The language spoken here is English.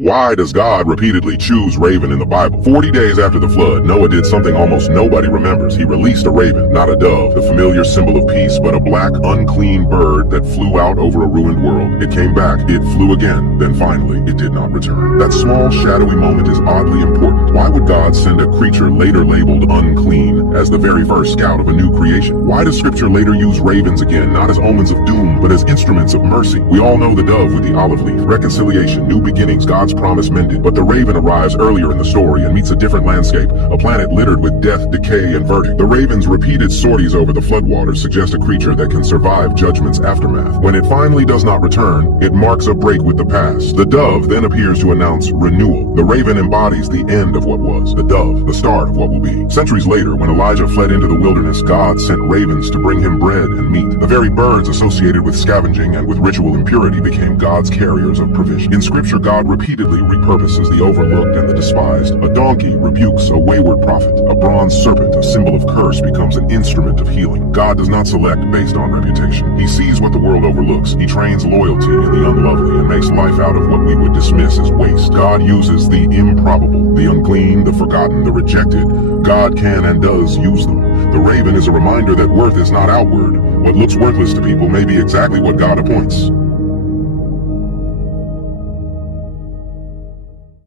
Why does God repeatedly choose raven in the Bible? 40 days after the flood, Noah did something almost nobody remembers. He released a raven, not a dove, the familiar symbol of peace, but a black, unclean bird that flew out over a ruined world. It came back, it flew again, then finally, it did not return. That small, shadowy moment is oddly important. Why would God send a creature later labeled unclean as the very first scout of a new creation? Why does Scripture later use ravens again, not as omens of doom, but as instruments of mercy? We all know the dove with the olive leaf, reconciliation, new beginnings, God's promise mended. But the raven arrives earlier in the story and meets a different landscape, a planet littered with death, decay, and verdict. The raven's repeated sorties over the floodwaters suggest a creature that can survive judgment's aftermath. When it finally does not return, it marks a break with the past. The dove then appears to announce renewal. The raven embodies the end of what was, the dove, the start of what will be. Centuries later, when Elijah fled into the wilderness, God sent ravens to bring him bread and meat. The very birds associated with scavenging and with ritual impurity became God's carriers of provision. In Scripture, God repeatedly repurposes the overlooked and the despised. A donkey rebukes a wayward prophet. A bronze serpent, a symbol of curse, becomes an instrument of healing. God does not select based on reputation. He sees what the world overlooks. He trains loyalty in the unlovely and makes life out of what we would dismiss as waste. God uses the improbable, the unclean, the forgotten, the rejected. God can and does use them. The raven is a reminder that worth is not outward. What looks worthless to people may be exactly what God appoints.